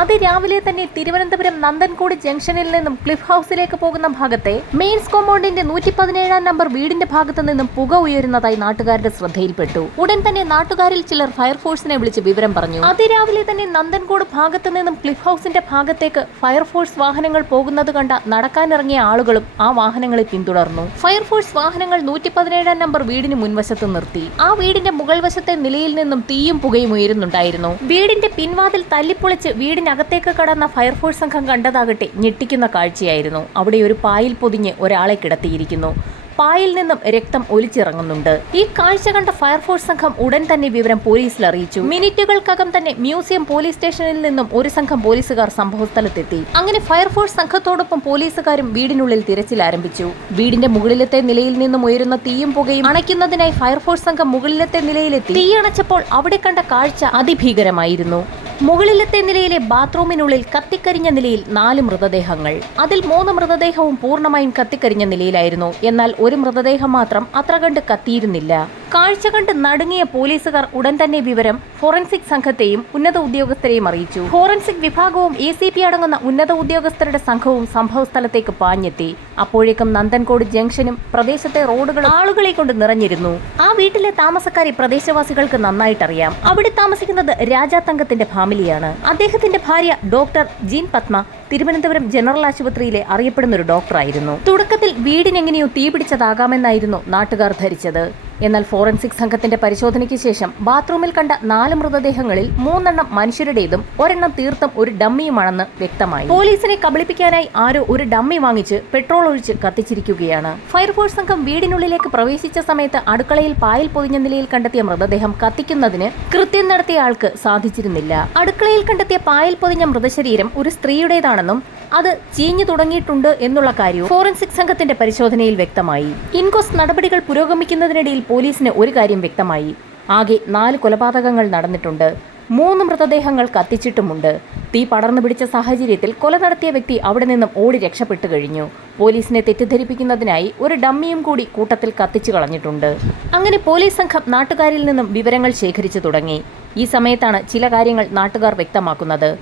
അതിരാവിലെ തന്നെ തിരുവനന്തപുരം നന്ദൻകോട് ജംഗ്ഷനിൽ നിന്നും ക്ലിഫ് ഹൗസിലേക്ക് പോകുന്ന ഭാഗത്തെ മെയിൻസ് കോമ്പൗണ്ടിന്റെ 117 നമ്പർ വീടിന്റെ ഭാഗത്തു നിന്നും പുക ഉയരുന്നതായി നാട്ടുകാരുടെ ശ്രദ്ധയിൽപ്പെട്ടു. ഉടൻ തന്നെ നാട്ടുകാരിൽ ചിലർ ഫയർഫോഴ്സിനെ വിളിച്ച് വിവരം പറഞ്ഞു. അതിരാവിലെ തന്നെ നന്ദൻകോട് ഭാഗത്തു നിന്നും ക്ലിഫ് ഹൗസിന്റെ ഭാഗത്തേക്ക് ഫയർഫോഴ്സ് വാഹനങ്ങൾ പോകുന്നത് കണ്ട നടക്കാനിറങ്ങിയ ആളുകളും ആ വാഹനങ്ങളെ പിന്തുടർന്നു. ഫയർഫോഴ്സ് വാഹനങ്ങൾ 117 നമ്പർ വീടിന് മുൻവശത്ത് നിർത്തി. ആ വീടിന്റെ മുകൾ വശത്തെ നിലയിൽ നിന്നും തീയും പുകയും ഉയരുന്നുണ്ടായിരുന്നു. വീടിന്റെ പിൻവാതിൽ തല്ലിപ്പൊളിച്ച് വീടിനകത്തേക്ക് കടന്ന ഫയർഫോഴ്സ് സംഘം കണ്ടതാകട്ടെ ഞെട്ടിക്കുന്ന കാഴ്ചയായിരുന്നു. അവിടെ ഒരു പായിൽ പൊതിഞ്ഞ് ഒരാളെ കിടത്തിയിരിക്കുന്നു. പായിൽ നിന്നും രക്തം ഒലിച്ചിറങ്ങുന്നുണ്ട്. ഈ കാഴ്ച കണ്ട ഫയർഫോഴ്സ് സംഘം ഉടൻ തന്നെ വിവരം പോലീസിൽ അറിയിച്ചു. മിനിറ്റുകൾക്കകം തന്നെ മ്യൂസിയം പോലീസ് സ്റ്റേഷനിൽ നിന്നും ഒരു സംഘം പോലീസുകാർ സംഭവസ്ഥലത്തെത്തി. അങ്ങനെ ഫയർഫോഴ്സ് സംഘത്തോടൊപ്പം പോലീസുകാരും വീടിനുള്ളിൽ തിരച്ചിൽ ആരംഭിച്ചു. വീടിന്റെ മുകളിലത്തെ നിലയിൽ നിന്നും ഉയരുന്ന തീയും പുകയും അണയ്ക്കുന്നതിനായി ഫയർഫോഴ്സ് സംഘം മുകളിലത്തെ നിലയിലെത്തി. തീയണച്ചപ്പോൾ അവിടെ കണ്ട കാഴ്ച അതിഭീകരമായിരുന്നു. മുകളിലത്തെ നിലയിലെ ബാത്റൂമിനുള്ളിൽ കത്തിക്കരിഞ്ഞ നിലയിൽ 4 മൃതദേഹങ്ങൾ. അതിൽ 3 മൃതദേഹവും പൂർണ്ണമായും കത്തിക്കരിഞ്ഞ നിലയിലായിരുന്നു. എന്നാൽ ഒരു മൃതദേഹം മാത്രം അത്ര കണ്ട് കത്തിയിരുന്നില്ല. കാഴ്ച കണ്ട് നടുങ്ങിയ പോലീസുകാർ ഉടൻ തന്നെ വിവരം ഫോറൻസിക് സംഘത്തെയും ഉന്നത ഉദ്യോഗസ്ഥരെയും അറിയിച്ചു. ഫോറൻസിക് വിഭാഗവും ACP അടങ്ങുന്ന ഉന്നത ഉദ്യോഗസ്ഥരുടെ സംഘവും സംഭവസ്ഥലത്തേക്ക് പാഞ്ഞെത്തി. അപ്പോഴേക്കും നന്ദൻകോട് ജംഗ്ഷനും പ്രദേശത്തെ റോഡുകളും ആളുകളെ കൊണ്ട് നിറഞ്ഞിരുന്നു. ആ വീട്ടിലെ താമസക്കാരെ പ്രദേശവാസികൾക്ക് നന്നായിട്ടറിയാം. അവിടെ താമസിക്കുന്നത് രാജാതങ്കത്തിന്റെ ഫാമിലിയാണ്. അദ്ദേഹത്തിന്റെ ഭാര്യ doctor Jean Padma Thiruvananthapuram general ആശുപത്രിയിലെ അറിയപ്പെടുന്ന ഒരു ഡോക്ടറായിരുന്നു. തുടക്കത്തിൽ വീടിനെങ്ങനെയോ തീപിടിച്ചതാകാമെന്നായിരുന്നു നാട്ടുകാർ ധരിച്ചത്. എന്നാൽ ഫോറൻസിക് സംഘത്തിന്റെ പരിശോധനയ്ക്ക് ശേഷം ബാത്റൂമിൽ കണ്ട 4 മൃതദേഹങ്ങളിൽ 3 മനുഷ്യരുടേതും 1 തീർത്തും ഒരു ഡമ്മിയുമാണെന്ന് വ്യക്തമായി. പോലീസിനെ കബളിപ്പിക്കാനായി ആരോ ഒരു ഡമ്മി വാങ്ങിച്ച് പെട്രോൾ ഒഴിച്ച് കത്തിച്ചിരിക്കുകയാണ്. ഫയർഫോഴ്സ് സംഘം വീടിനുള്ളിലേക്ക് പ്രവേശിച്ച സമയത്ത് അടുക്കളയിൽ പായിൽ പൊതിഞ്ഞ നിലയിൽ കണ്ടെത്തിയ മൃതദേഹം കത്തിക്കുന്നതിന് കൃത്യം നടത്തിയ ആൾക്ക് സാധിച്ചിരുന്നില്ല. അടുക്കളയിൽ കണ്ടെത്തിയ പായിൽ പൊതിഞ്ഞ മൃതശരീരം ഒരു സ്ത്രീയുടേതാണെന്നും അത് ചീഞ്ഞു തുടങ്ങിയിട്ടുണ്ട് എന്നുള്ള കാര്യവും ഫോറൻസിക് സംഘത്തിന്റെ പരിശോധനയിൽ വ്യക്തമായി. ഇൻക്വസ്റ്റ് നടപടികൾ പുരോഗമിക്കുന്നതിനിടയിൽ പോലീസിന് ഒരു കാര്യം വ്യക്തമായി. ആകെ 4 കൊലപാതകങ്ങൾ നടന്നിട്ടുണ്ട്. 3 മൃതദേഹങ്ങൾ കത്തിച്ചിട്ടുമുണ്ട്. തീ പടർന്നു പിടിച്ച സാഹചര്യത്തിൽ കൊല നടത്തിയ വ്യക്തി അവിടെ നിന്നും ഓടി രക്ഷപ്പെട്ടു കഴിഞ്ഞു. പോലീസിനെ തെറ്റിദ്ധരിപ്പിക്കുന്നതിനായി ഒരു ഡമ്മിയും കൂടി കൂട്ടത്തിൽ കത്തിച്ചു കളഞ്ഞിട്ടുണ്ട്. അങ്ങനെ പോലീസ് സംഘം നാട്ടുകാരിൽ നിന്നും വിവരങ്ങൾ ശേഖരിച്ചു തുടങ്ങി. ഈ സമയത്താണ് ചില കാര്യങ്ങൾ നാട്ടുകാർ വ്യക്തമാക്കുന്നത്.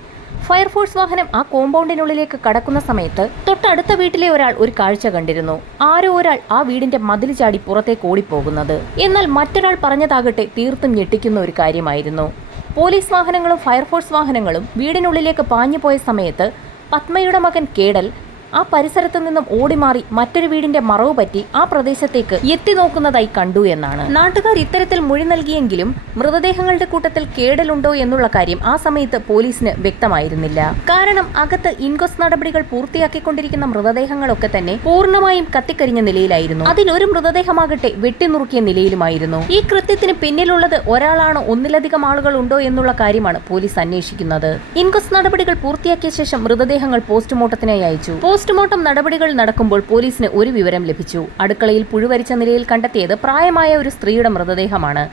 ഫയർഫോഴ്സ് വാഹനം ആ കോമ്പൗണ്ടിനുള്ളിലേക്ക് കടക്കുന്ന സമയത്ത് തൊട്ടടുത്ത വീട്ടിലെ ഒരാൾ ഒരു കാഴ്ച കണ്ടിരുന്നു. ആരോ ഒരാൾ ആ വീടിന്റെ മതിൽ ചാടി പുറത്തേക്ക് ഓടിപ്പോകുന്നത്. എന്നാൽ മറ്റൊരാൾ പറഞ്ഞതാകട്ടെ തീർത്തും ഞെട്ടിക്കുന്ന ഒരു കാര്യമായിരുന്നു. പോലീസ് വാഹനങ്ങളും ഫയർഫോഴ്സ് വാഹനങ്ങളും വീടിനുള്ളിലേക്ക് പാഞ്ഞുപോയ സമയത്ത് പത്മയുടെ മകൻ കേടൽ ആ പരിസരത്ത് നിന്നും ഓടിമാറി മറ്റൊരു വീടിന്റെ മറവ് പറ്റി ആ പ്രദേശത്തേക്ക് എത്തി നോക്കുന്നതായി കണ്ടു എന്നാണ്. നാട്ടുകാർ ഇത്തരത്തിൽ മൊഴി നൽകിയെങ്കിലും മൃതദേഹങ്ങളുടെ കൂട്ടത്തിൽ കേടലുണ്ടോ എന്നുള്ള കാര്യം ആ സമയത്ത് പോലീസിന് വ്യക്തമായിരുന്നില്ല. കാരണം അകത്ത് ഇൻക്വസ്റ്റ് നടപടികൾ പൂർത്തിയാക്കിക്കൊണ്ടിരിക്കുന്ന മൃതദേഹങ്ങളൊക്കെ തന്നെ പൂർണ്ണമായും കത്തിക്കരിഞ്ഞ നിലയിലായിരുന്നു. അതിലൊരു മൃതദേഹമാകട്ടെ വെട്ടിനുറുക്കിയ നിലയിലുമായിരുന്നു. ഈ കൃത്യത്തിന് പിന്നിലുള്ളത് ഒരാളാണോ ഒന്നിലധികം ആളുകൾ ഉണ്ടോ എന്നുള്ള കാര്യമാണ് പോലീസ് അന്വേഷിക്കുന്നത്. ഇൻക്വസ്റ്റ് നടപടികൾ പൂർത്തിയാക്കിയ ശേഷം മൃതദേഹങ്ങൾ പോസ്റ്റ്മോർട്ടത്തിനായി അയച്ചു. പോസ്റ്റ്മോർട്ടം നടപടികൾ നടക്കുമ്പോൾ പോലീസിന് ഒരു വിവരം ലഭിച്ചു. അടുക്കളയിൽ പുഴുവരിച്ച നിലയിൽ കണ്ടെത്തിയത് പ്രായമായ ഒരു സ്ത്രീയുടെ മൃതദേഹമാണ്.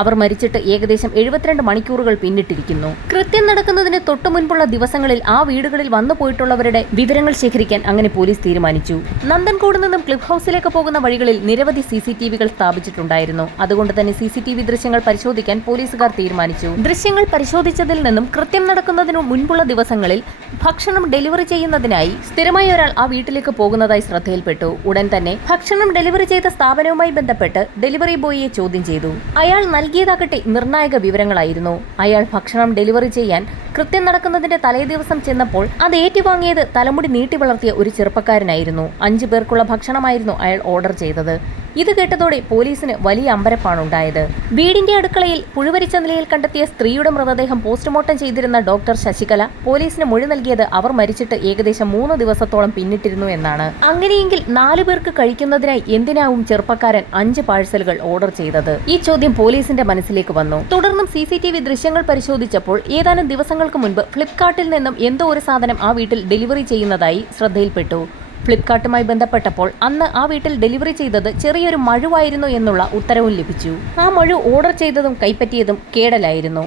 അവർ മരിച്ചിട്ട് ഏകദേശം 72 മണിക്കൂറുകൾ പിന്നിട്ടിരിക്കുന്നു. കൃത്യം നടക്കുന്നതിന് തൊട്ടു മുൻപുള്ള ദിവസങ്ങളിൽ ആ വീടുകളിൽ വന്നു പോയിട്ടുള്ളവരുടെ വിവരങ്ങൾ ശേഖരിക്കാൻ അങ്ങനെ പോലീസ് തീരുമാനിച്ചു. നന്ദൻകോട് നിന്നും ക്ലിഫ് ഹൗസിലേക്ക് പോകുന്ന വഴികളിൽ നിരവധി CCTVകൾ സ്ഥാപിച്ചിട്ടുണ്ടായിരുന്നു. അതുകൊണ്ട് തന്നെ CCTV ദൃശ്യങ്ങൾ പരിശോധിക്കാൻ പോലീസുകാർ തീരുമാനിച്ചു. ദൃശ്യങ്ങൾ പരിശോധിച്ചതിൽ നിന്നും കൃത്യം നടക്കുന്നതിനു മുൻപുള്ള ദിവസങ്ങളിൽ ഭക്ഷണം ഡെലിവറി ചെയ്യുന്നതിനായി സ്ഥിരമായി ഒരാൾ ആ വീട്ടിലേക്ക് പോകുന്നതായി ശ്രദ്ധയിൽപ്പെട്ടു. ഉടൻ തന്നെ ഭക്ഷണം ഡെലിവറി ചെയ്ത സ്ഥാപനവുമായി ബന്ധപ്പെട്ട് ഡെലിവറി ബോയിയെ ചോദ്യം ചെയ്തു. അയാൾ നൽകിയതാകട്ടെ നിർണായക വിവരങ്ങളായിരുന്നു. അയാൾ ഭക്ഷണം ഡെലിവറി ചെയ്യാൻ കൃത്യം നടക്കുന്നതിന്റെ തലേ ദിവസം ചെന്നപ്പോൾ അത് ഏറ്റുവാങ്ങിയത് തലമുടി നീട്ടി വളർത്തിയ ഒരു ചെറുപ്പക്കാരനായിരുന്നു. 5 പേർക്കുള്ള ഭക്ഷണമായിരുന്നു അയാൾ ഓർഡർ ചെയ്തത്. ഇത് കേട്ടതോടെ പോലീസിന് വലിയ അമ്പരപ്പാണുണ്ടായത്. വീടിന്റെ അടുക്കളയിൽ പുഴുവരിച്ച നിലയിൽ കണ്ടെത്തിയ സ്ത്രീയുടെ മൃതദേഹം പോസ്റ്റ്മോർട്ടം ചെയ്തിരുന്ന ഡോക്ടർ ശശികല പോലീസിന് മൊഴി നൽകിയത് അവർ മരിച്ചിട്ട് ഏകദേശം 3 ദിവസത്തോളം പിന്നിട്ടിരുന്നു എന്നാണ്. അങ്ങനെയെങ്കിൽ 4 പേർക്ക് കഴിക്കുന്നതിനായി എന്തിനാവും ചെറുപ്പക്കാരൻ 5 പാഴ്സലുകൾ ഓർഡർ ചെയ്തത്? ഈ ചോദ്യം പോലീസിന്റെ മനസ്സിലേക്ക് വന്നു. തുടർന്നും CCTV ദൃശ്യങ്ങൾ പരിശോധിച്ചപ്പോൾ ഏതാനും ദിവസങ്ങൾക്ക് മുൻപ് ഫ്ലിപ്കാർട്ടിൽ നിന്നും എന്തോ ഒരു സാധനം ആ വീട്ടിൽ ഡെലിവറി ചെയ്യുന്നതായി ശ്രദ്ധയിൽപ്പെട്ടു. ഫ്ലിപ്കാർട്ടുമായി ബന്ധപ്പെട്ടപ്പോൾ അന്ന് ആ വീട്ടിൽ ഡെലിവറി ചെയ്തത് ചെറിയൊരു മഴുവായിരുന്നു എന്നുള്ള ഉത്തരവും ലഭിച്ചു. ആ മഴു ഓർഡർ ചെയ്തതും കൈപ്പറ്റിയതും കേടലായിരുന്നു.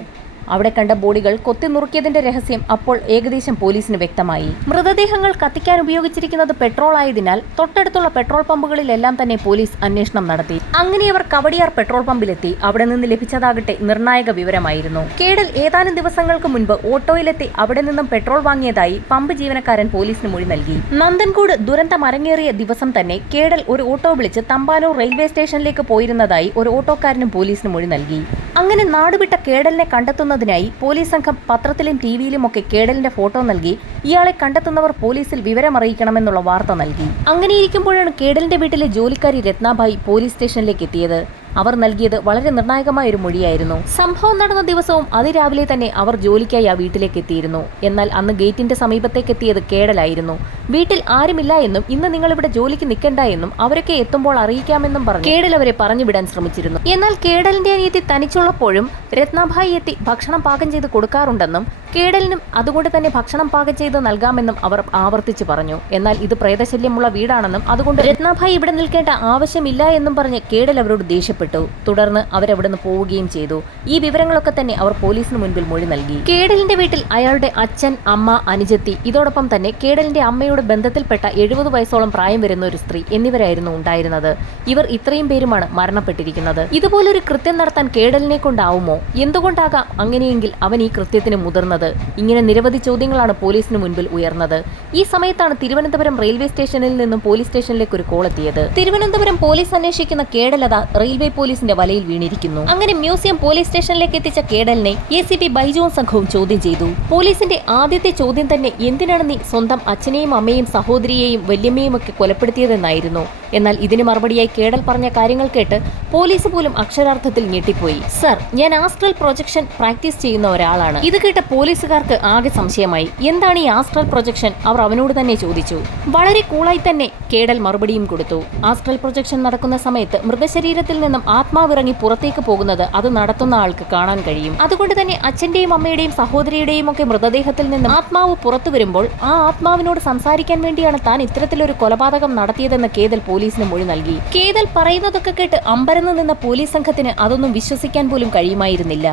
അവിടെ കണ്ട ബോഡികൾ കൊത്തിനുറുക്കിയതിന്റെ രഹസ്യം അപ്പോൾ ഏകദേശം പോലീസിന് വ്യക്തമായി. മൃതദേഹങ്ങൾ കത്തിക്കാൻ ഉപയോഗിച്ചിരിക്കുന്നത് പെട്രോൾ ആയതിനാൽ തൊട്ടടുത്തുള്ള പെട്രോൾ പമ്പുകളിലെല്ലാം തന്നെ പോലീസ് അന്വേഷണം നടത്തി. അങ്ങനെ അവർ കവടിയാർ പെട്രോൾ പമ്പിലെത്തി. അവിടെ നിന്ന് ലഭിച്ചതാകട്ടെ നിർണായക വിവരമായിരുന്നു. കേഡൽ ഏതാനും ദിവസങ്ങൾക്ക് മുൻപ് ഓട്ടോയിലെത്തി അവിടെ നിന്നും പെട്രോൾ വാങ്ങിയതായി പമ്പ് ജീവനക്കാരൻ പോലീസിന് മൊഴി നൽകി. നന്ദൻകൂട് ദുരന്തം അരങ്ങേറിയ ദിവസം തന്നെ കേഡൽ ഒരു ഓട്ടോ വിളിച്ച് തമ്പാനൂർ റെയിൽവേ സ്റ്റേഷനിലേക്ക് പോയിരുന്നതായി ഒരു ഓട്ടോക്കാരനും പോലീസിന് മൊഴി നൽകി. അങ്ങനെ നാടുവിട്ട കേഡലിനെ കണ്ടെത്തുന്നതിനായി പോലീസ് സംഘം പത്രത്തിലും ടിവിയിലുമൊക്കെ കേഡലിന്റെ ഫോട്ടോ നൽകി ഇയാളെ കണ്ടെത്തുന്നവർ പോലീസിൽ വിവരമറിയിക്കണമെന്നുള്ള വാർത്ത നൽകി. അങ്ങനെയിരിക്കുമ്പോഴാണ് കേഡലിന്റെ വീട്ടിലെ ജോലിക്കാരി രത്നാഭായി പോലീസ് സ്റ്റേഷനിലേക്ക് എത്തിയത്. അവർ നൽകിയത് വളരെ നിർണായകമായ ഒരു മൊഴിയായിരുന്നു. സംഭവം നടന്ന ദിവസവും അതിരാവിലെ തന്നെ അവർ ജോലിക്കായി ആ വീട്ടിലേക്ക് എത്തിയിരുന്നു. എന്നാൽ അന്ന് ഗേറ്റിന്റെ സമീപത്തേക്ക് എത്തിയത് കേഡലായിരുന്നു. വീട്ടിൽ ആരുമില്ല എന്നും ഇന്ന് നിങ്ങൾ ഇവിടെ ജോലിക്ക് നിൽക്കണ്ട എന്നും അവരൊക്കെ എത്തുമ്പോൾ അറിയിക്കാമെന്നും പറഞ്ഞു കേഡൽ അവരെ പറഞ്ഞുവിടാൻ ശ്രമിച്ചിരുന്നു. എന്നാൽ കേഡലിന്റെ അനിയത്തി തനിച്ചുള്ളപ്പോഴും രത്നാഭായി എത്തി ഭക്ഷണം പാകം ചെയ്ത് കൊടുക്കാറുണ്ടെന്നും കേഡലിനും അതുകൊണ്ട് തന്നെ ഭക്ഷണം പാകം ചെയ്ത് നൽകാമെന്നും അവർ ആവർത്തിച്ചു പറഞ്ഞു. എന്നാൽ ഇത് പ്രേതശല്യമുള്ള വീടാണെന്നും അതുകൊണ്ട് രത്നാഭായി ഇവിടെ നിൽക്കേണ്ട ആവശ്യമില്ല എന്നും പറഞ്ഞ് കേഡൽ അവരോട് ദേഷ്യപ്പെട്ടു. തുടർന്ന് അവരവിടുന്ന് പോവുകയും ചെയ്തു. ഈ വിവരങ്ങളൊക്കെ തന്നെ അവർ പോലീസിന് മുൻപിൽ മൊഴി നൽകി. കേഡലിന്റെ വീട്ടിൽ അയാളുടെ അച്ഛൻ, അമ്മ, അനുജത്തി, ഇതോടൊപ്പം തന്നെ കേഡലിന്റെ അമ്മയുടെ ബന്ധത്തിൽപ്പെട്ട 70 വയസ്സോളം പ്രായം വരുന്ന ഒരു സ്ത്രീ എന്നിവരായിരുന്നു ഉണ്ടായിരുന്നത്. ഇവർ ഇത്രയും പേരുമാണ് മരണപ്പെട്ടിരിക്കുന്നത്. ഇതുപോലൊരു കൃത്യം നടത്താൻ കേഡലിനെ കൊണ്ടാവുമോ? എന്തുകൊണ്ടാകാം അങ്ങനെയെങ്കിൽ അവൻ ഈ കൃത്യത്തിന് മുതിർന്നത്? ഇങ്ങനെ നിരവധി ചോദ്യങ്ങളാണ് പോലീസിന് മുൻപിൽ ഉയർന്നത്. ഈ സമയത്താണ് തിരുവനന്തപുരം റെയിൽവേ സ്റ്റേഷനിൽ നിന്നും പോലീസ് സ്റ്റേഷനിലേക്ക് ഒരു കോൾ എത്തിയത്. തിരുവനന്തപുരം പോലീസ് അന്വേഷിക്കുന്ന കേഡലത റെയിൽവേ പോലീസിന്റെ വലയിൽ വീണിരിക്കുന്നു. അങ്ങനെ മ്യൂസിയം പോലീസ് സ്റ്റേഷനിലേക്ക് എത്തിച്ച കേഡലിനെ ACP ബൈജോൺ സംഘവും ചോദ്യം ചെയ്തു. പോലീസിന്റെ ആദ്യത്തെ ചോദ്യം തന്നെ എന്തിനാണ് നീ സ്വന്തം അച്ഛനെയും അമ്മയും സഹോദരിയെയും വല്യമ്മയും ഒക്കെ കൊലപ്പെടുത്തിയതെന്നായിരുന്നു. എന്നാൽ ഇതിന് മറുപടിയായി കേഡൽ പറഞ്ഞ കാര്യങ്ങൾ കേട്ട് പോലീസ് പോലും അക്ഷരാർത്ഥത്തിൽ ഞെട്ടിപ്പോയി. സർ, ഞാൻ ആസ്ട്രൽ പ്രൊജക്ഷൻ പ്രാക്ടീസ് ചെയ്യുന്ന ഒരാളാണ്. ഇത് കേട്ട പോലീസുകാർക്ക് ആകെ സംശയമായി. എന്താണ് ഈ ആസ്ട്രൽ പ്രൊജക്ഷൻ? അവർ അവനോട് തന്നെ ചോദിച്ചു. വളരെ കൂളായി തന്നെ കേഡൽ മറുപടിയും കൊടുത്തു. ആസ്ട്രൽ പ്രൊജക്ഷൻ നടക്കുന്ന സമയത്ത് മൃതശരീരത്തിൽ നിന്നും ആത്മാവിറങ്ങി പുറത്തേക്ക് പോകുന്നത് അത് നടത്തുന്ന ആൾക്ക് കാണാൻ കഴിയും. അതുകൊണ്ട് തന്നെ അച്ഛന്റെയും അമ്മയുടെയും സഹോദരിയുടെയും ഒക്കെ മൃതദേഹത്തിൽ നിന്നും ആത്മാവ് പുറത്തു വരുമ്പോൾ ആ ആത്മാവിനോട് സംസാരിക്കാൻ വേണ്ടിയാണ് താൻ ഇത്തരത്തിലൊരു കൊലപാതകം നടത്തിയതെന്ന് കേദൽ പോലീസിന് മൊഴി നൽകി. കേദൽ പറയുന്നതൊക്കെ കേട്ട് അമ്പരന്ന് നിന്ന പോലീസ് സംഘത്തിന് അതൊന്നും വിശ്വസിക്കാൻ പോലും കഴിയുമായിരുന്നില്ല.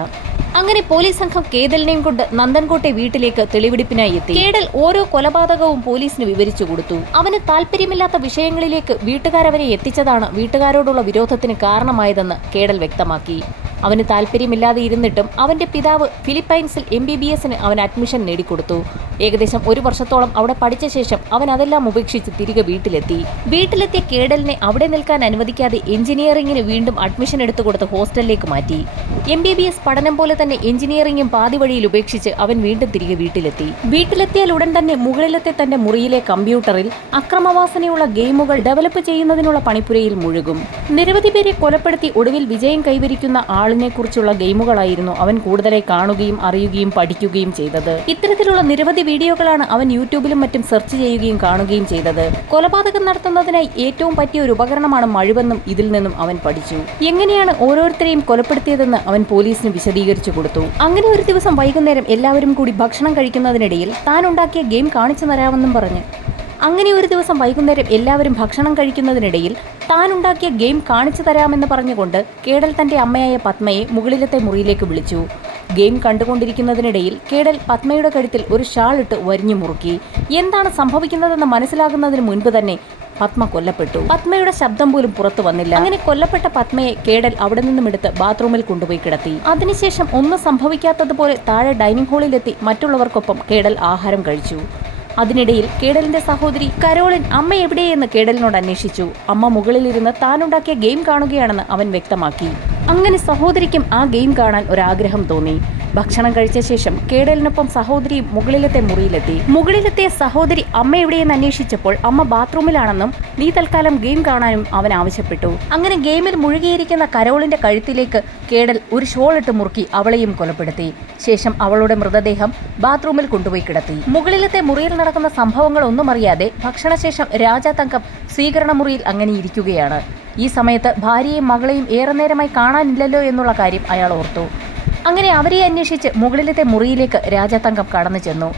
അങ്ങനെ പോലീസ് സംഘം കേദലിനെയും കൊണ്ട് നന്ദൻകോട്ടെ വീട്ടിലേക്ക് തെളിവെടുപ്പിനായി എത്തി. കേഡൽ ഓരോ കൊലപാതകവും പോലീസിന് വിവരിച്ചു കൊടുത്തു. അവന് താല്പര്യമില്ലാത്ത വിഷയങ്ങളിലേക്ക് വീട്ടുകാരവരെ എത്തിച്ചതാണ് വീട്ടുകാരോടുള്ള വിരോധത്തിന് കാരണമായതെന്ന് കേഡൽ വ്യക്തമാക്കി. അവന് താല്പര്യമില്ലാതെ ഇരുന്നിട്ടും അവന്റെ പിതാവ് ഫിലിപ്പൈൻസിൽ MBBSന് അവൻ അഡ്മിഷൻ നേടിക്കൊടുത്തു. ഏകദേശം 1 വർഷത്തോളം അവിടെ പഠിച്ച ശേഷം അവൻ അതെല്ലാം ഉപേക്ഷിച്ച് തിരികെ വീട്ടിലെത്തിയ കേഡലിനെ അവിടെ നിൽക്കാൻ അനുവദിക്കാതെ എഞ്ചിനീയറിംഗിന് വീണ്ടും അഡ്മിഷൻ എടുത്തുകൊടുത്ത് ഹോസ്റ്റലിലേക്ക് മാറ്റി. MBBS പഠനം പോലെ തന്നെ എഞ്ചിനീയറിംഗും പാതി വഴിയിൽ ഉപേക്ഷിച്ച് അവൻ വീണ്ടും തിരികെ വീട്ടിലെത്തിയാൽ ഉടൻ തന്നെ മുകളിലത്തെ തന്റെ മുറിയിലെ കമ്പ്യൂട്ടറിൽ അക്രമവാസനയുള്ള ഗെയിമുകൾ ഡെവലപ്പ് ചെയ്യുന്നതിനുള്ള പണിപ്പുരയിൽ മുഴുകും. നിരവധി പേരെ കൊലപ്പെടുത്തി ഒടുവിൽ വിജയം കൈവരിക്കുന്ന ആളിനെ കുറിച്ചുള്ള ഗെയിമുകളായിരുന്നു അവൻ കൂടുതലായി കാണുകയും അറിയുകയും പഠിക്കുകയും ചെയ്തത്. ഇത്തരത്തിലുള്ള നിരവധി വീഡിയോകളാണ് അവൻ യൂട്യൂബിലും മറ്റും സെർച്ച് ചെയ്യുകയും കാണുകയും ചെയ്തത്. കൊലപാതകം നടത്തുന്നതിനായി ഏറ്റവും പറ്റിയ ഒരു ഉപകരണമാണ് മഴുവെന്നും ഇതിൽ നിന്നും അവൻ പഠിച്ചു. എങ്ങനെയാണ് ഓരോരുത്തരെയും കൊലപ്പെടുത്തിയതെന്ന് അവൻ പോലീസിന് വിശദീകരിച്ചു കൊടുത്തു. അങ്ങനെ ഒരു ദിവസം വൈകുന്നേരം എല്ലാവരും കൂടി ഭക്ഷണം കഴിക്കുന്നതിനിടയിൽ താൻ ഉണ്ടാക്കിയ ഗെയിം കാണിച്ചു തരാമെന്നും പറഞ്ഞു. അങ്ങനെ ഒരു ദിവസം വൈകുന്നേരം എല്ലാവരും ഭക്ഷണം കഴിക്കുന്നതിനിടയിൽ താൻ ഉണ്ടാക്കിയ ഗെയിം കാണിച്ചു തരാമെന്ന് പറഞ്ഞുകൊണ്ട് കേഡൽ തന്റെ അമ്മയായ പത്മയെ മുകളിലത്തെ മുറിയിലേക്ക് വിളിച്ചു. ഗെയിം കണ്ടുകൊണ്ടിരിക്കുന്നതിനിടയിൽ കേഡൽ പത്മയുടെ കഴുത്തിൽ ഒരു ഷാൾ ഇട്ട് വരിഞ്ഞു മുറുക്കി. എന്താണ് സംഭവിക്കുന്നതെന്ന് മനസ്സിലാകുന്നതിന് മുൻപ് തന്നെ പത്മ കൊല്ലപ്പെട്ടു. പത്മയുടെ ശബ്ദം പോലും പുറത്തു വന്നില്ല. അങ്ങനെ കൊല്ലപ്പെട്ട പത്മയെ കേഡൽ അവിടെ നിന്നും എടുത്ത് ബാത്റൂമിൽ കൊണ്ടുപോയി കിടത്തി. അതിനുശേഷം ഒന്നും സംഭവിക്കാത്തതുപോലെ താഴെ ഡൈനിങ് ഹാളിലെത്തി മറ്റുള്ളവർക്കൊപ്പം കേഡൽ ആഹാരം കഴിച്ചു. അതിനിടയിൽ കേഡലിന്റെ സഹോദരി കരോളിൻ അമ്മ എവിടെയെന്ന് കേഡലിനോട് അന്വേഷിച്ചു. അമ്മ മുകളിലിരുന്ന് താനുണ്ടാക്കിയ ഗെയിം കാണുകയാണെന്ന് അവൻ വ്യക്തമാക്കി. അങ്ങനെ സഹോദരിക്കും ആ ഗെയിം കാണാൻ ഒരാഗ്രഹം തോന്നി. ഭക്ഷണം കഴിച്ച ശേഷം കേഡലിനൊപ്പം സഹോദരിയും മുകളിലത്തെ മുറിയിലെത്തി. മുകളിലെത്തിയ സഹോദരി അമ്മ എവിടെയെന്ന് അന്വേഷിച്ചപ്പോൾ അമ്മ ബാത്റൂമിലാണെന്നും നീ തൽക്കാലം ഗെയിം കാണാനും അവൻ ആവശ്യപ്പെട്ടു. അങ്ങനെ ഗെയിമിൽ മുഴുകിയിരിക്കുന്ന കരോളിന്റെ കഴുത്തിലേക്ക് കേഡൽ ഒരു ഷോൾ ഇട്ട് മുറുക്കി അവളെയും കൊലപ്പെടുത്തി. ശേഷം അവളുടെ മൃതദേഹം ബാത്റൂമിൽ കൊണ്ടുപോയി കിടത്തി. മുകളിലത്തെ മുറിയിൽ നടക്കുന്ന സംഭവങ്ങൾ ഒന്നും അറിയാതെ ഭക്ഷണശേഷം രാജാതങ്കം സ്വീകരണ മുറിയിൽ അങ്ങനെ ഇരിക്കുകയാണ്. ഈ സമയത്ത് ഭാര്യയെയും മകളെയും ഏറെ നേരമായി കാണാനില്ലല്ലോ എന്നുള്ള കാര്യം അയാൾ ഓർത്തു. അങ്ങനെ അവരെ അന്വേഷിച്ച് മുകളിലത്തെ മുറിയിലേക്ക് രാജാതങ്കം കടന്നു ചെന്നു.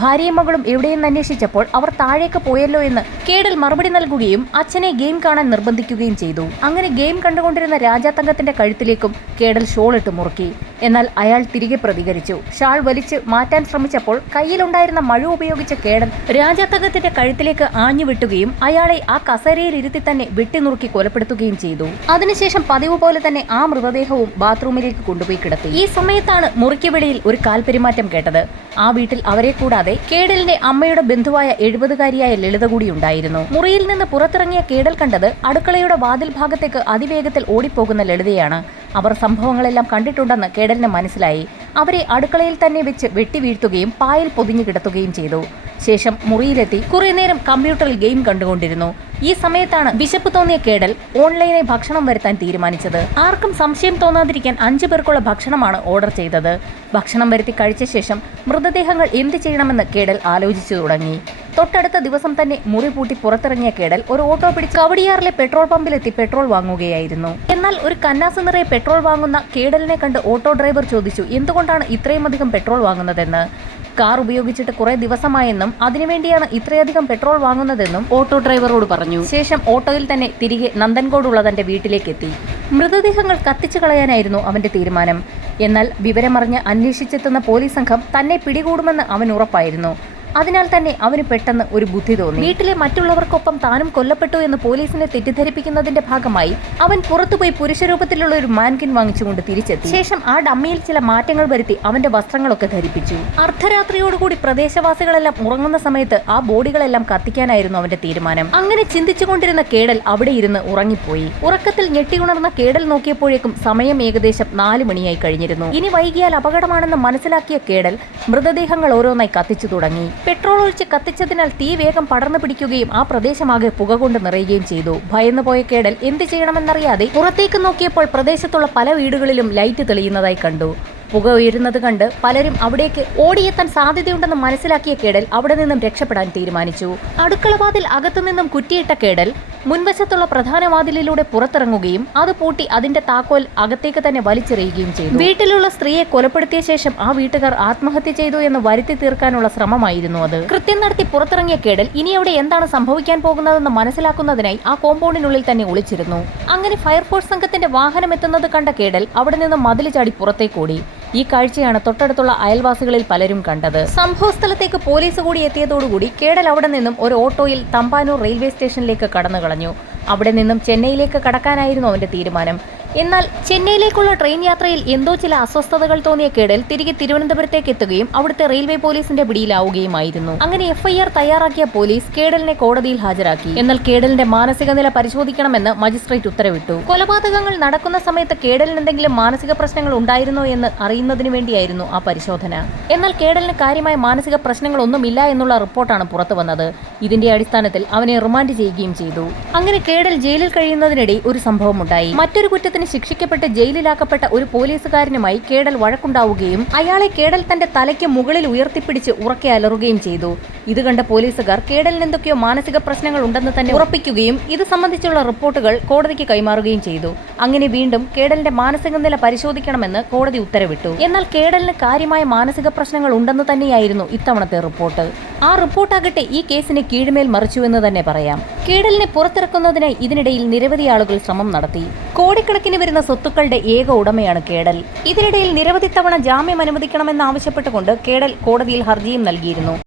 ഭാര്യയും മകളും എവിടെയെന്ന് അന്വേഷിച്ചപ്പോൾ അവർ താഴേക്ക് പോയല്ലോ എന്ന് കേഡൽ മറുപടി നൽകുകയും അച്ഛനെ ഗെയിം കാണാൻ നിർബന്ധിക്കുകയും ചെയ്തു. അങ്ങനെ ഗെയിം കണ്ടുകൊണ്ടിരുന്ന രാജാത്തങ്കത്തിന്റെ കഴുത്തിലേക്കും കേഡൽ ഷോൾ ഇട്ട് മുറുക്കി. എന്നാൽ അയാൾ തിരികെ പ്രതികരിച്ചു. ഷാൾ വലിച്ച് മാറ്റാൻ ശ്രമിച്ചപ്പോൾ കയ്യിലുണ്ടായിരുന്ന മഴ ഉപയോഗിച്ച കേഡൽ രാജാത്തങ്കത്തിന്റെ കഴുത്തിലേക്ക് ആഞ്ഞു വിട്ടുകയും അയാളെ ആ കസേരയിൽ ഇരുത്തി തന്നെ വെട്ടിനുറുക്കി കൊലപ്പെടുത്തുകയും ചെയ്തു. അതിനുശേഷം പതിവ് പോലെ തന്നെ ആ മൃതദേഹവും ബാത്റൂമിലേക്ക് കൊണ്ടുപോയി കിടത്തി. ഈ സമയത്താണ് മുറിക്ക് വെളിയിൽ ഒരു കാൽപെരുമാറ്റം കേട്ടത്. ആ വീട്ടിൽ അവരെ കൂടാതെ കേഡലിന്റെ അമ്മയുടെ ബന്ധുവായ 70-കാരിയായ ലളിത കൂടി ഉണ്ടായിരുന്നു. മുറിയിൽ നിന്ന് പുറത്തിറങ്ങിയ കേഡൽ കണ്ടത് അടുക്കളയുടെ വാതിൽ ഭാഗത്തേക്ക് അതിവേഗത്തിൽ ഓടിപ്പോകുന്ന ലളിതയാണ്. അവർ സംഭവങ്ങളെല്ലാം കണ്ടിട്ടുണ്ടെന്ന് കേഡലിന് മനസ്സിലായി. അവരെ അടുക്കളയിൽ തന്നെ വെച്ച് വെട്ടി വീഴ്ത്തുകയും പായൽ പൊതിഞ്ഞു കിടത്തുകയും ചെയ്തു. ശേഷം മുറിയിലെത്തി കുറെ നേരം കമ്പ്യൂട്ടറിൽ ഗെയിം കണ്ടുകൊണ്ടിരുന്നു. ഈ സമയത്താണ് വിശപ്പ് തോന്നിയ കേഡൽ ഓൺലൈനായി ഭക്ഷണം വരുത്താൻ തീരുമാനിച്ചത്. ആർക്കും സംശയം തോന്നാതിരിക്കാൻ 5 പേർക്കുള്ള ഭക്ഷണമാണ് ഓർഡർ ചെയ്തത്. ഭക്ഷണം വരുത്തി കഴിച്ച ശേഷം മൃതദേഹങ്ങൾ എന്ത് ചെയ്യണമെന്ന് കേഡൽ ആലോചിച്ചു തുടങ്ങി. തൊട്ടടുത്ത ദിവസം തന്നെ മുറി പൂട്ടി പുറത്തിറങ്ങിയ കേഡൽ ഒരു ഓട്ടോ പിടിച്ച് കവടിയാറിലെ പെട്രോൾ പമ്പിലെത്തി പെട്രോൾ വാങ്ങുകയായിരുന്നു. എന്നാൽ ഒരു കന്നാസ് നിറയെ പെട്രോൾ വാങ്ങുന്ന കേഡലിനെ കണ്ട് ഓട്ടോ ഡ്രൈവർ ചോദിച്ചു എന്തുകൊണ്ടാണ് ഇത്രയും അധികം പെട്രോൾ വാങ്ങുന്നതെന്ന്. കാർ ഉപയോഗിച്ചിട്ട് കുറെ ദിവസമായെന്നും അതിനുവേണ്ടിയാണ് ഇത്രയധികം പെട്രോൾ വാങ്ങുന്നതെന്നും ഓട്ടോ ഡ്രൈവറോട് പറഞ്ഞു. ശേഷം ഓട്ടോയിൽ തന്നെ തിരികെ നന്ദൻകോടുള്ള തന്റെ വീട്ടിലേക്കെത്തി. മൃതദേഹങ്ങൾ കത്തിച്ചു കളയാനായിരുന്നു അവന്റെ തീരുമാനം. എന്നാൽ വിവരമറിഞ്ഞ് അന്വേഷിച്ചെത്തുന്ന പോലീസ് സംഘം തന്നെ പിടികൂടുമെന്ന് അവൻ ഉറപ്പായിരുന്നു. അതിനാൽ തന്നെ അവന് പെട്ടെന്ന് ഒരു ബുദ്ധി തോന്നി. വീട്ടിലെ മറ്റുള്ളവർക്കൊപ്പം താനും കൊല്ലപ്പെട്ടു എന്ന് പോലീസിനെ തെറ്റിദ്ധരിപ്പിക്കുന്നതിന്റെ ഭാഗമായി അവൻ പുറത്തുപോയി പുരുഷരൂപത്തിലുള്ള ഒരു മാൻകിൻ വാങ്ങിച്ചുകൊണ്ട് തിരിച്ചെത്തി. ശേഷം ആ ഡമ്മിയിൽ ചില മാറ്റങ്ങൾ വരുത്തി അവന്റെ വസ്ത്രങ്ങളൊക്കെ ധരിപ്പിച്ചു. അർദ്ധരാത്രിയോടുകൂടി പ്രദേശവാസികളെല്ലാം ഉറങ്ങുന്ന സമയത്ത് ആ ബോഡികളെല്ലാം കത്തിക്കാനായിരുന്നു അവന്റെ തീരുമാനം. അങ്ങനെ ചിന്തിച്ചുകൊണ്ടിരുന്ന കേഡൽ അവിടെ ഇരുന്ന് ഉറങ്ങിപ്പോയി. ഉറക്കത്തിൽ ഞെട്ടിയുണർന്ന കേഡൽ നോക്കിയപ്പോഴേക്കും സമയം ഏകദേശം 4 മണിയായി കഴിഞ്ഞിരുന്നു. ഇനി വൈകിയാൽ അപകടമാണെന്ന് മനസ്സിലാക്കിയ കേഡൽ മൃതദേഹങ്ങൾ ഓരോന്നായി കത്തിച്ചു തുടങ്ങി. പെട്രോൾ ഒഴിച്ച് കത്തിച്ചതിനാൽ തീ വേഗം പടർന്നു പിടിക്കുകയും ആ പ്രദേശമാകെ പുക കൊണ്ട് നിറയുകയും ചെയ്തു. ഭയന്നു പോയ കേഡൽ എന്ത് ചെയ്യണമെന്നറിയാതെ പുറത്തേക്ക് നോക്കിയപ്പോൾ പ്രദേശത്തുള്ള പല വീടുകളിലും ലൈറ്റ് തെളിയുന്നതായി കണ്ടു. പുക ഉയരുന്നത് കണ്ട് പലരും അവിടേക്ക് ഓടിയെത്താൻ സാധ്യതയുണ്ടെന്ന് മനസ്സിലാക്കിയ കേഡൽ അവിടെ നിന്നും രക്ഷപ്പെടാൻ തീരുമാനിച്ചു. അടുക്കളവാതിൽ അകത്തുനിന്നും കുറ്റിയിട്ട കേഡൽ മുൻവശത്തുള്ള പ്രധാന വാതിലിലൂടെ പുറത്തിറങ്ങുകയും അത് പൂട്ടി അതിന്റെ താക്കോൽ അകത്തേക്ക് തന്നെ വലിച്ചെറിയുകയും ചെയ്തു. വീട്ടിലുള്ള സ്ത്രീയെ കൊലപ്പെടുത്തിയ ശേഷം ആ വീട്ടുകാർ ആത്മഹത്യ ചെയ്തു എന്ന് വരുത്തി തീർക്കാനുള്ള ശ്രമമായിരുന്നു അത്. കൃത്യം നടത്തി പുറത്തിറങ്ങിയ കേഡൽ ഇനി അവിടെ എന്താണ് സംഭവിക്കാൻ പോകുന്നതെന്ന് മനസ്സിലാക്കുന്നതിനായി ആ കോമ്പൗണ്ടിനുള്ളിൽ തന്നെ ഒളിച്ചിരുന്നു. അങ്ങനെ ഫയർഫോഴ്സ് സംഘത്തിന്റെ വാഹനം എത്തുന്നത് കണ്ട കേഡൽ അവിടെ നിന്ന് മതിൽ ചാടി പുറത്തേക്കോടി. ഈ കാഴ്ചയാണ് തൊട്ടടുത്തുള്ള അയൽവാസികളിൽ പലരും കണ്ടത്. സംഭവസ്ഥലത്തേക്ക് പോലീസ് കൂടി എത്തിയതോടുകൂടി കേഡൽ അവിടെ നിന്നും ഒരു ഓട്ടോയിൽ തമ്പാനൂർ റെയിൽവേ സ്റ്റേഷനിലേക്ക് കടന്നു കളഞ്ഞു. അവിടെ നിന്നും ചെന്നൈയിലേക്ക് കടക്കാനായിരുന്നു അവന്റെ തീരുമാനം. എന്നാൽ ചെന്നൈയിലേക്കുള്ള ട്രെയിൻ യാത്രയിൽ എന്തോ ചില അസ്വസ്ഥതകൾ തോന്നിയ കേഡൽ തിരികെ തിരുവനന്തപുരത്തേക്ക് എത്തുകയും അവിടുത്തെ റെയിൽവേ പോലീസിന്റെ പിടിയിലാവുകയുമായിരുന്നു. അങ്ങനെ FIR തയ്യാറാക്കിയ പോലീസ് കേഡലിനെ കോടതിയിൽ ഹാജരാക്കി. എന്നാൽ കേഡലിന്റെ മാനസിക നില പരിശോധിക്കണമെന്ന് മജിസ്ട്രേറ്റ് ഉത്തരവിട്ടു. കൊലപാതകങ്ങൾ നടക്കുന്ന സമയത്ത് കേഡലിന് എന്തെങ്കിലും മാനസിക പ്രശ്നങ്ങൾ ഉണ്ടായിരുന്നോ എന്ന് അറിയുന്നതിന് വേണ്ടിയായിരുന്നു ആ പരിശോധന. എന്നാൽ കേഡലിന് കാര്യമായ മാനസിക പ്രശ്നങ്ങളൊന്നുമില്ല എന്നുള്ള റിപ്പോർട്ടാണ് പുറത്തു വന്നത്. ഇതിന്റെ അടിസ്ഥാനത്തിൽ അവനെ റിമാൻഡ് ചെയ്യുകയും ചെയ്തു. അങ്ങനെ കേഡൽ ജയിലിൽ കഴിയുന്നതിനിടെ ഒരു സംഭവമുണ്ടായി. മറ്റൊരു കുറ്റത്തിന് ശിക്ഷിക്കപ്പെട്ട് ജയിലിലാക്കപ്പെട്ട ഒരു പോലീസുകാരനുമായി കേഡൽ വഴക്കുണ്ടാവുകയും അയാളെ കേഡൽ തന്റെ തലയ്ക്ക് മുകളിൽ ഉയർത്തിപ്പിടിച്ച് ഉറക്കെ അലറുകയും ചെയ്തു. ഇത് കണ്ട പോലീസുകാർ കേഡലിന് എന്തൊക്കെയോ മാനസിക പ്രശ്നങ്ങൾ ഉണ്ടെന്ന് തന്നെ ഉറപ്പിക്കുകയും ഇത് സംബന്ധിച്ചുള്ള റിപ്പോർട്ടുകൾ കോടതിക്ക് കൈമാറുകയും ചെയ്തു. അങ്ങനെ വീണ്ടും കേഡലിന്റെ മാനസിക നില പരിശോധിക്കണമെന്ന് കോടതി ഉത്തരവിട്ടു. എന്നാൽ കേഡലിന് കാര്യമായ മാനസിക പ്രശ്നങ്ങൾ ഉണ്ടെന്ന് തന്നെയായിരുന്നു ഇത്തവണത്തെ റിപ്പോർട്ട്. ആ റിപ്പോർട്ടാകട്ടെ ഈ കേസിനെ കീഴ്മേൽ മറിച്ചുവെന്ന് തന്നെ പറയാം. കേഡലിനെ പുറത്തിറക്കുന്നതിനായി ഇതിനിടയിൽ നിരവധി ആളുകൾ ശ്രമം നടത്തി. കോടിക്കണക്കിന് വരുന്ന സ്വത്തുക്കളുടെ ഏക ഉടമയാണ് കേഡൽ. ഇതിനിടയിൽ നിരവധി തവണ ജാമ്യം അനുവദിക്കണമെന്ന് ആവശ്യപ്പെട്ടുകൊണ്ട് കേഡൽ കോടതിയിൽ ഹർജിയും നൽകിയിരുന്നു.